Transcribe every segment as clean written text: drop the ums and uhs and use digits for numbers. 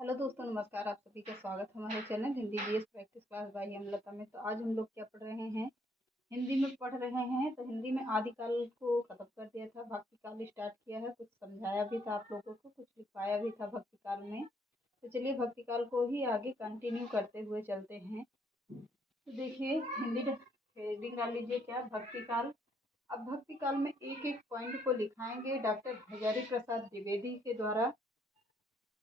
Hello दोस्तों, नमस्कार। आप सभी का स्वागत है हमारे channel Hindi GS practice class by Hemlata में। तो आज हम लोग क्या पढ़ रहे हैं? हिंदी में पढ़ रहे हैं। तो हिंदी में आदिकाल को खत्म कर दिया था, भक्ति काल स्टार्ट किया है। कुछ समझाया भी था आप लोगों को, कुछ लिखवाया भी था भक्ति काल में। तो चलिए भक्ति काल को ही आगे कंटिन्यू करते हुए चलते हैं। तो देखिए, हिंदी हेडिंग डाल लीजिए क्या, भक्ति काल। अब भक्ति काल में एक एक पॉइंट को लिखाएंगे डॉक्टर हजारी प्रसाद द्विवेदी के द्वारा।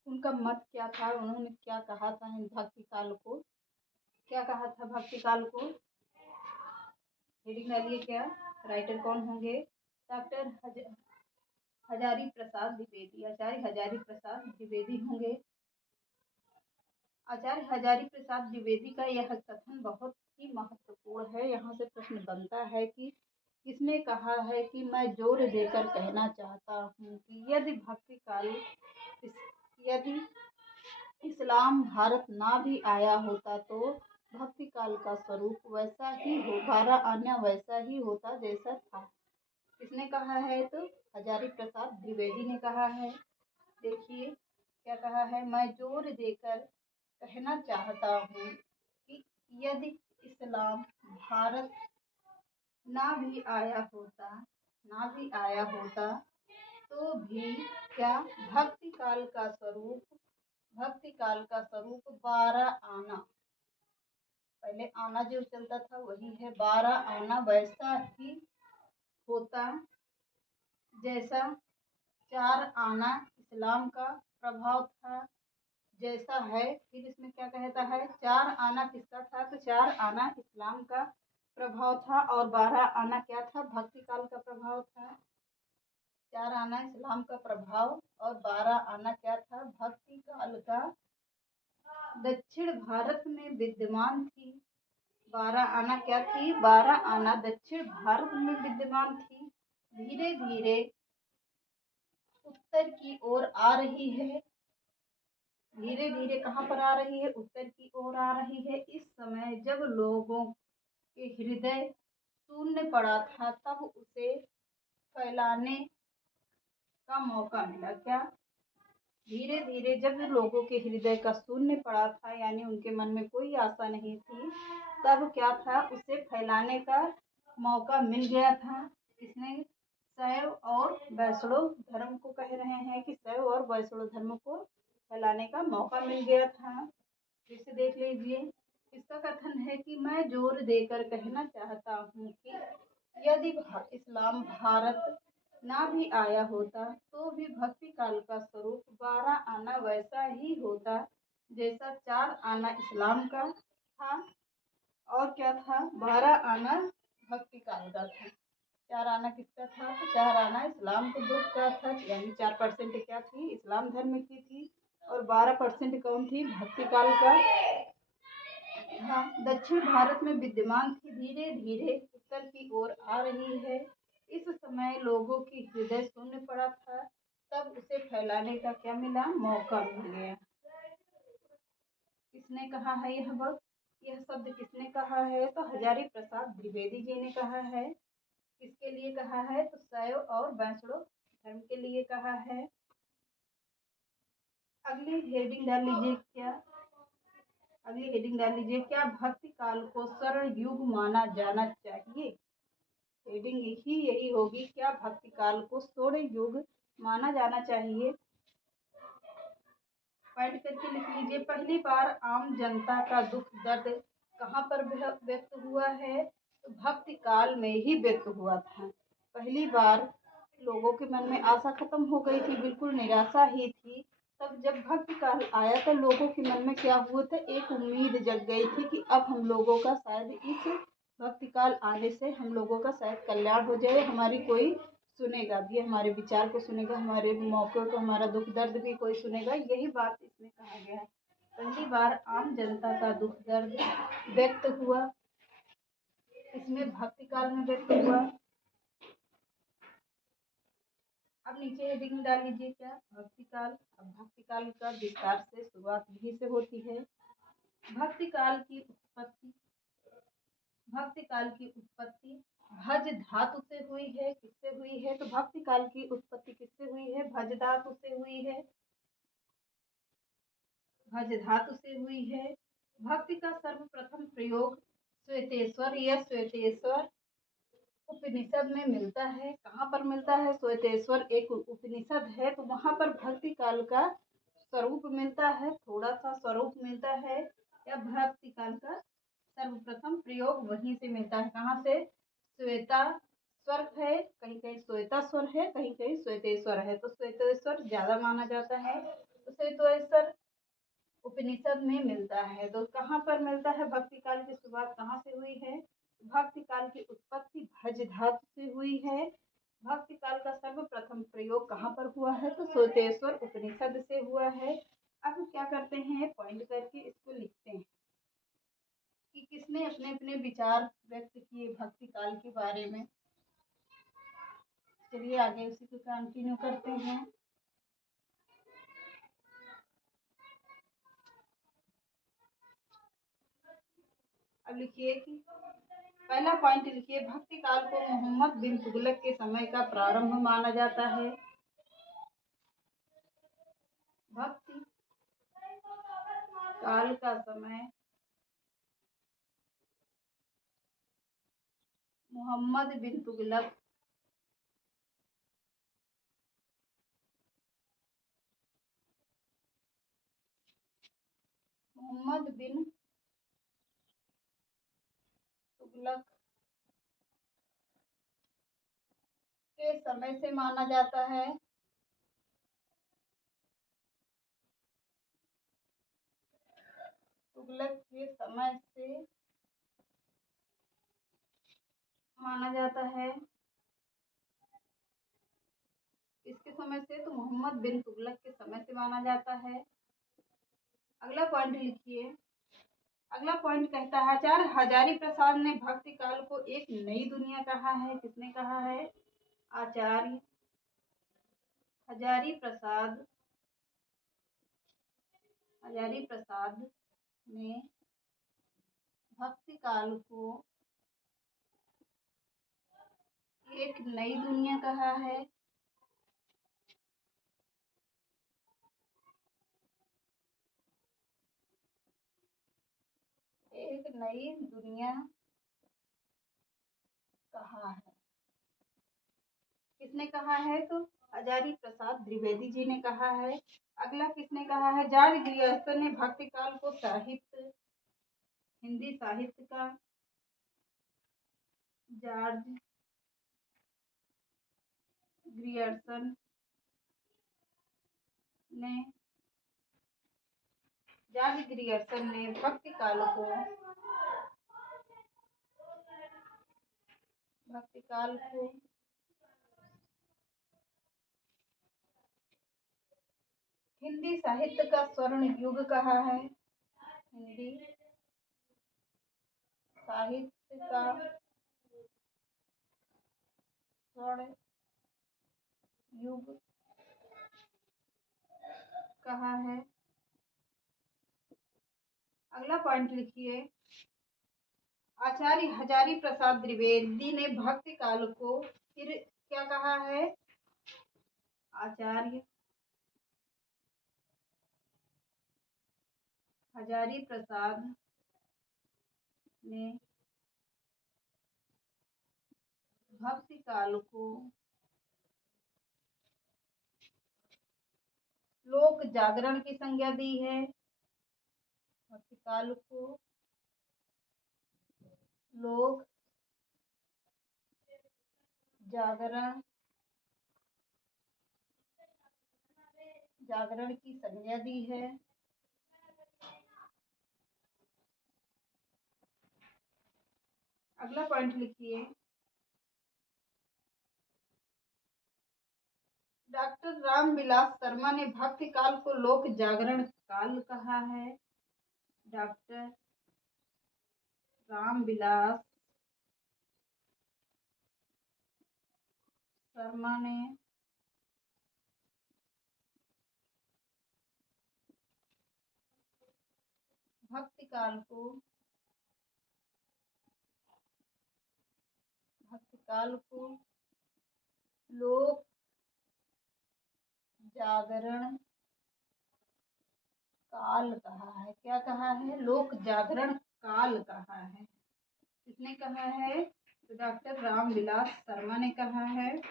उनका मत क्या था, उन्होंने क्या कहा था भक्ति काल को, क्या कहा था भक्ति काल को। हेडिंग डालिए क्या, राइटर कौन होंगे? डॉक्टर हजारी प्रसाद द्विवेदी, आचार्य हजारी प्रसाद द्विवेदी होंगे। आचार्य हजारी प्रसाद द्विवेदी का यह कथन बहुत ही महत्वपूर्ण है। यहाँ से प्रश्न बनता है कि किसने कहा है कि मैं जोर देकर कहना चाहता हूँ कि यदि भक्ति काल यदि इस्लाम भारत ना भी आया होता तो भक्ति काल का स्वरूप वैसा ही हो, 12 आना वैसा ही होता जैसा था। किसने कहा है? तो हजारी प्रसाद द्विवेदी ने कहा है। देखिए क्या कहा है, मैं जोर देकर कहना चाहता हूँ कि यदि इस्लाम भारत ना भी आया होता तो भी क्या भक्ति काल का स्वरूप 12 आना, पहले आना जो चलता था वही है, 12 आना वैसा ही होता जैसा 4 आना इस्लाम का प्रभाव था जैसा है। फिर इसमें क्या कहता है, 4 आना किसका था? तो 4 आना इस्लाम का प्रभाव था और 12 आना क्या था? भक्ति काल का प्रभाव था। 4 आना इस्लाम का प्रभाव और 12 आना क्या था? भक्ति काल का दक्षिण भारत में विद्यमान थी। 12 आना क्या थी? 12 आना दक्षिण भारत में विद्यमान थी। धीरे धीरे उत्तर की ओर आ रही है। धीरे धीरे कहाँ पर आ रही है? उत्तर की ओर आ रही है। इस समय जब लोगों के हृदय शून्य पड़ा था तब उसे फैलाने का मौका मिला। क्या? धीरे धीरे जब लोगों के हृदय का शून्य पड़ा था, यानी उनके मन में कोई आशा नहीं थी, तब क्या था? उसे फैलाने का मौका मिल गया था। इसने शैव और वैष्णव धर्म को कह रहे हैं कि शैव और वैष्णव धर्म को फैलाने का मौका मिल गया था। फिर से देख लीजिए, इसका कथन है कि मैं जोर देकर कहना चाहता हूँ कि यदि इस्लाम भारत ना भी आया होता तो भी भक्ति काल का स्वरूप 12 आना वैसा ही होता जैसा 4 आना इस्लाम का था और क्या था? 12 आना भक्ति काल का था। 4 आना किसका था? तो 4 आना इस्लाम के ग्रुप का था, यानी 4% क्या थी? इस्लाम धर्म की थी और 12% कौन थी? भक्ति काल का था। दक्षिण भारत में विद्यमान थी, धीरे धीरे उत्तर की ओर आ रही है। इस समय लोगों की हृदय शून्य पड़ा था तब उसे फैलाने का क्या मिला? मौका मिल गया। किसने कहा है यह शब्द किसने कहा है? तो हजारी प्रसाद द्विवेदी जी ने कहा है। किसके लिए कहा है? तो शैव और वैष्णव धर्म के लिए कहा है। अगली हेडिंग डाल लीजिए क्या भक्ति काल को स्वर्ण युग माना जाना चाहिए? हेडिंग ही यही होगी, क्या भक्ति काल को स्वर्ण युग माना जाना चाहिए? पॉइंट करके लिख लीजिए। पहली बार आम जनता का दुख दर्द कहाँ पर व्यक्त हुआ है? तो भक्ति काल में ही व्यक्त हुआ था। पहली बार लोगों के मन में आशा खत्म हो गई थी, बिल्कुल निराशा ही थी। तब जब भक्ति काल आया तो लोगों के मन में क्या हुआ था? एक उम्मीद जग गई थी कि अब हम लोगों का शायद इस भक्ति काल आने से हम लोगों का शायद कल्याण हो जाए, हमारी कोई सुनेगा भी, हमारे विचार को सुनेगा, हमारे मौके को, हमारा दुख दर्द भी कोई सुनेगा। यही बात इसमें कहा गया है। पहली बार आम जनता का दुख दर्द व्यक्त हुआ, इसमें भक्ति काल में व्यक्त हुआ। अब नीचे हेडिंग डाल लीजिए क्या, भक्ति काल। अब भक्ति काल का विस्तार से शुरुआत यहीं से होती है। भक्ति काल की उत्पत्ति भज धातु से हुई है। किससे हुई है? तो भक्ति काल की उत्पत्ति किससे हुई है? भज धातु से हुई है। भज धातु से हुई है। भक्ति का सर्वप्रथम प्रयोग श्वेतेश्वर या श्वेतेश्वर उपनिषद में मिलता है। कहाँ पर मिलता है? श्वेतेश्वर एक उपनिषद है, तो वहाँ पर भक्ति काल का स्वरूप मिलता है, थोड़ा सा स्वरूप मिलता है, या भक्ति काल का सर्वप्रथम प्रयोग वहीं से मिलता है। कहाँ से? श्वेता स्वर है, कहीं कहीं श्वेता स्वर है, कहीं कहीं श्वेतेश्वर है, तो श्वेतेश्वर ज्यादा माना जाता है, तो श्वेतेश्वर उपनिषद में मिलता है। तो कहाँ पर मिलता है? भक्ति काल की शुरुआत कहाँ से हुई है? भक्ति काल की उत्पत्ति भज धातु से हुई है। भक्ति काल का सर्वप्रथम प्रयोग कहाँ पर हुआ है? तो श्वेतेश्वर उपनिषद से हुआ है। अब क्या करते हैं, पॉइंट करके इसको लिखते हैं कि किसने अपने अपने विचार व्यक्त किए भक्ति काल के बारे में। चलिए आगे उसी को कंटिन्यू करते हैं। अब लिखिए कि पहला पॉइंट लिखिए, भक्ति काल को मोहम्मद बिन तुगलक के समय का प्रारंभ माना जाता है। भक्ति काल का समय मोहम्मद बिन तुगलक मोहम्मद बिन तुगलक के समय से माना जाता है। तुगलक के समय से माना जाता है। इसके समय से तो मोहम्मद बिन तुगलक के समय से माना जाता है। अगला पॉइंट लिखिए। अगला पॉइंट कहता है, आचार्य हजारी प्रसाद ने भक्ति काल को एक नई दुनिया कहा है। किसने कहा है? आचार्य हजारी प्रसाद ने भक्ति काल को एक नई दुनिया कहा है। एक नई दुनिया कहा है। किसने कहा है? तो हजारी प्रसाद द्विवेदी जी ने कहा है। अगला किसने कहा है? जॉर्ज ग्रियर्सन ने भक्ति काल को हिंदी साहित्य का जॉर्ज ग्रियर्सन ने भक्ति काल को हिंदी साहित्य का स्वर्ण युग कहा है। हिंदी साहित्य का स्वर्ण युग कहा है। अगला पॉइंट लिखिए। आचार्य हजारी प्रसाद द्विवेदी ने भक्ति काल को फिर क्या कहा है? आचार्य हजारी प्रसाद ने भक्ति काल को लोक जागरण की संज्ञा दी है। भक्ति काल को लोक जागरण की संज्ञा दी है। अगला पॉइंट लिखिए। डॉक्टर रामविलास शर्मा ने भक्ति काल को लोक जागरण काल कहा है। डॉक्टर रामविलास शर्मा ने भक्ति काल को लोक जागरण काल कहा है। क्या कहा है? लोक जागरण काल कहा है। किसने कहा है? तो डॉक्टर रामविलास शर्मा ने कहा है।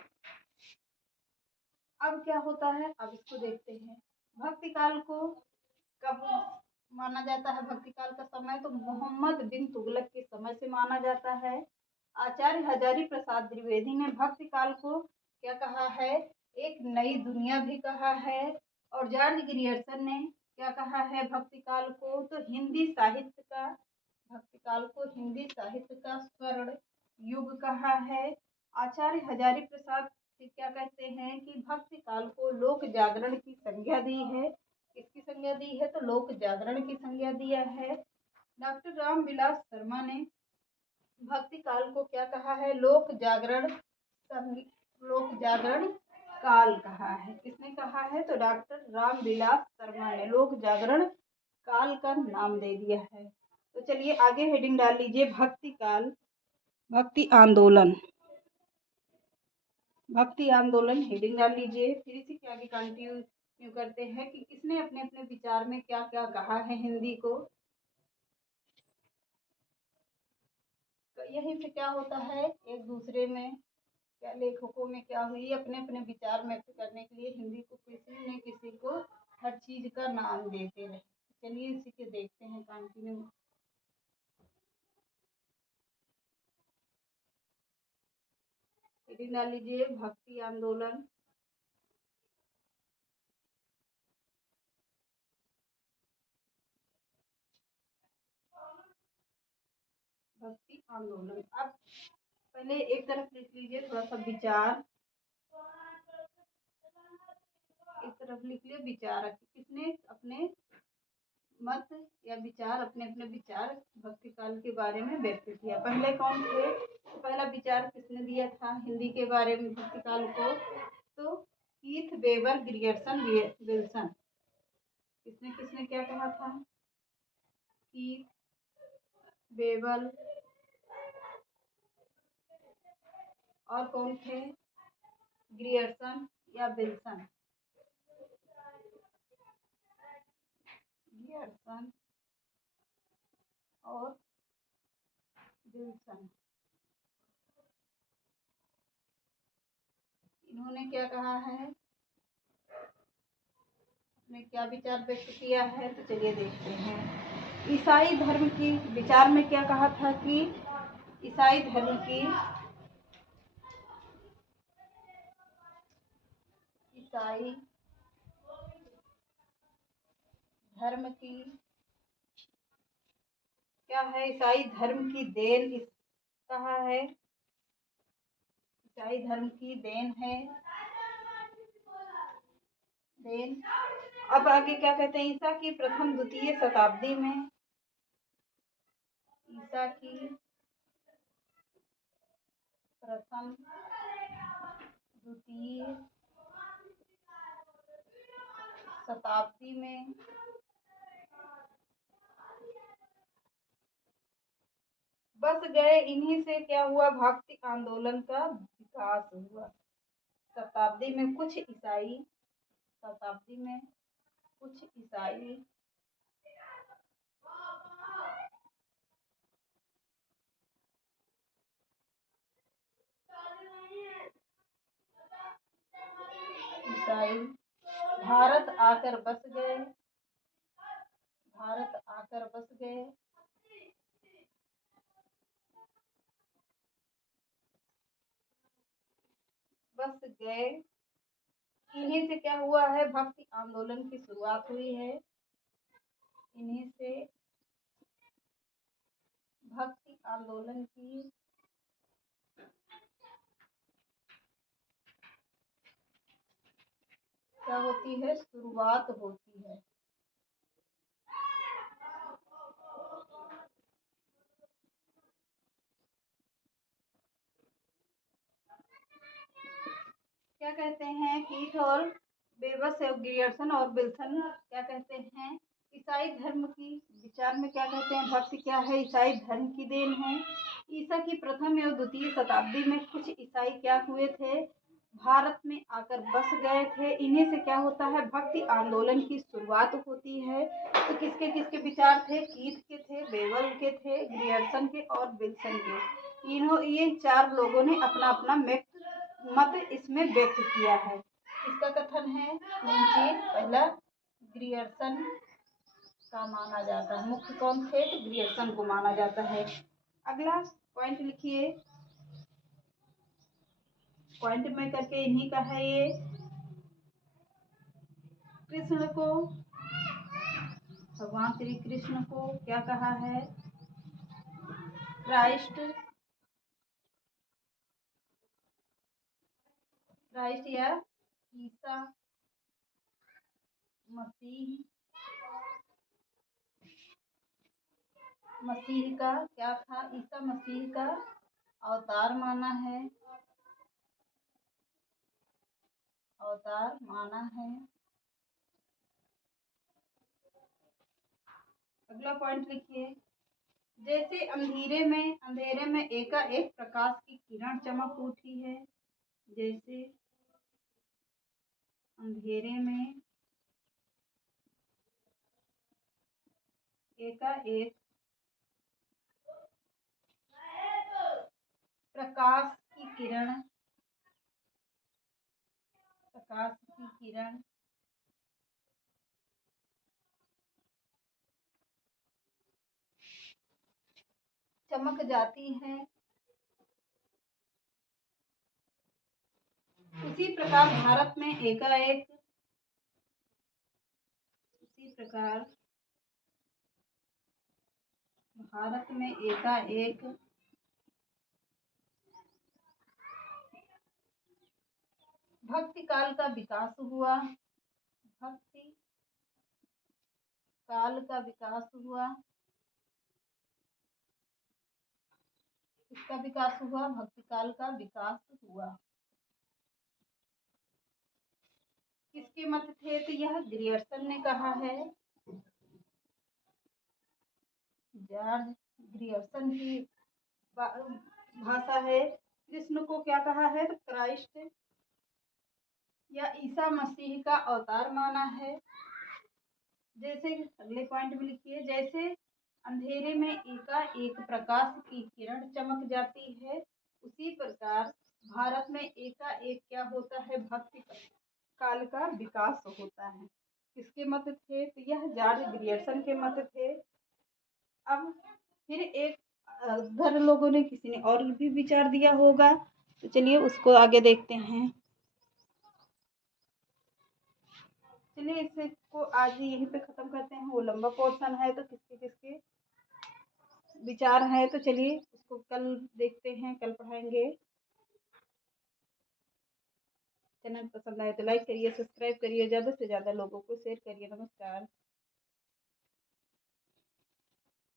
अब क्या होता है, अब इसको देखते हैं। भक्ति काल को कब माना जाता है? भक्ति काल का समय तो मोहम्मद बिन तुगलक के समय से माना जाता है। आचार्य हजारी प्रसाद द्विवेदी ने भक्ति काल को क्या कहा है? एक नई दुनिया भी कहा है। और जॉर्ज ग्रियर्सन ने क्या कहा है भक्ति काल को? तो भक्ति काल को हिंदी साहित्य का स्वर्ण युग कहा है। आचार्य हजारी प्रसाद क्या कहते हैं कि भक्ति काल को लोक जागरण की संज्ञा दी है। किसकी संज्ञा दी है? तो लोक जागरण की संज्ञा दिया है। डॉक्टर रामविलास शर्मा ने भक्ति काल को क्या कहा है? लोक जागरण काल कहा है। किसने कहा है? तो डॉक्टर रामविलास शर्मा ने लोक जागरण काल का नाम दे दिया है। तो चलिए आगे हेडिंग डाल लीजिए, भक्ति काल, भक्ति आंदोलन। भक्ति आंदोलन हेडिंग डाल लीजिए। फिर इसी के आगे कंटिन्यू करते हैं कि किसने अपने अपने विचार में क्या क्या कहा है हिंदी को। तो यहीं से क्या होता है, एक दूसरे में क्या लेखकों में क्या हुई, अपने अपने विचार व्यक्त करने के लिए हिंदी को किसी न किसी को हर चीज का नाम देते रहे। चलिए इसी के देखते हैं कंटिन्यू। हेडिंग डाल लीजिए, भक्ति आंदोलन। भक्ति आंदोलन। अब पहले एक तरफ लिख लीजिए थोड़ा सा विचार, एक तरफ लिख लिया विचार। किसने अपने मत या विचार, अपने अपने विचार भक्ति काल के बारे में व्यक्त किया। पहले कौन थे? तो पहला विचार किसने दिया था हिंदी के बारे में भक्ति काल को? तो कीथ वेबर ग्रियर्सन विल्सन। किसने किसने क्या कहा था? कीथ वेबर, और कौन थे? ग्रियर्सन या विल्सन। ग्रियर्सन और विल्सन, इन्होंने क्या कहा है, अपने क्या विचार व्यक्त किया है? तो चलिए देखते हैं। ईसाई धर्म की विचार में क्या कहा था कि ईसाई धर्म की क्या है? ईसाई धर्म की देन कहा है, ईसाई धर्म की देन है, देन। अब आगे क्या कहते हैं? ईसा की प्रथम द्वितीय शताब्दी में, ईसा की प्रथम द्वितीय शताब्दी में बस गए। इन्हीं से क्या हुआ? भक्ति आंदोलन का विकास हुआ। शताब्दी में कुछ ईसाई भारत आकर बस गए। इन्हीं से क्या हुआ है? भक्ति आंदोलन की शुरुआत हुई है। इन्हीं से भक्ति आंदोलन की क्या होती है? शुरुआत होती है। क्या कहते हैं कीथ और बेबस ग्रियर्सन और विल्सन क्या कहते हैं? ईसाई धर्म की विचार में क्या कहते हैं? भक्ति क्या है? ईसाई धर्म की देन है। ईसा की प्रथम एवं द्वितीय शताब्दी में कुछ ईसाई क्या हुए थे? भारत में आकर बस गए थे। इन्हीं से क्या होता है, भक्ति आंदोलन की शुरुआत होती है। तो किसके किसके विचार थे, कीथ के थे, बेवल के थे, ग्रियर्सन के और विल्सन के। ये 4 लोगों ने अपना अपना मत इसमें व्यक्त किया है। इसका कथन है नीचे। पहला ग्रियर्सन का माना जाता है, मुख्य कौन थे, तो ग्रियर्सन को माना जाता है। अगला पॉइंट लिखिए, पॉइंट में करके इन्हीं का है ये। कृष्ण को, भगवान श्री कृष्ण को क्या कहा है, क्राइस्ट या ईसा मसीह का क्या था, ईसा मसीह का अवतार माना है, अवतार माना है। अगला पॉइंट लिखिए, जैसे अंधेरे में एकाएक प्रकाश की किरण चमक उठी है। जैसे अंधेरे में एकाएक प्रकाश की किरण चमक जाती है। उसी प्रकार भारत में एकाएक भक्ति काल का विकास हुआ। भक्ति काल का विकास हुआ। इसका विकास हुआ, भक्ति काल का विकास हुआ। किसके मत थे, तो यह ग्रियर्सन ने कहा है। जॉर्ज ग्रियर्सन की भाषा है। कृष्ण को क्या कहा है, तो क्राइस्ट या ईसा मसीह का अवतार माना है। जैसे अगले पॉइंट में लिखिए, जैसे अंधेरे में एकाएक प्रकाश की किरण चमक जाती है, उसी प्रकार भारत में एकाएक क्या होता है, भक्ति काल का विकास होता है। किसके मत थे, तो यह जॉर्ज ग्रियर्सन के मत थे। अब फिर एक उधर लोगों ने, किसी ने और भी विचार दिया होगा, तो चलिए उसको आगे देखते हैं। चलिए इसको आज यहीं पे खत्म करते हैं, वो लंबा पोर्शन है, तो किसके किसके विचार है, तो चलिए उसको कल देखते हैं, कल पढ़ाएंगे। चैनल पसंद आए तो लाइक करिए, सब्सक्राइब करिए, ज़्यादा से ज़्यादा लोगों को शेयर करिए। नमस्कार।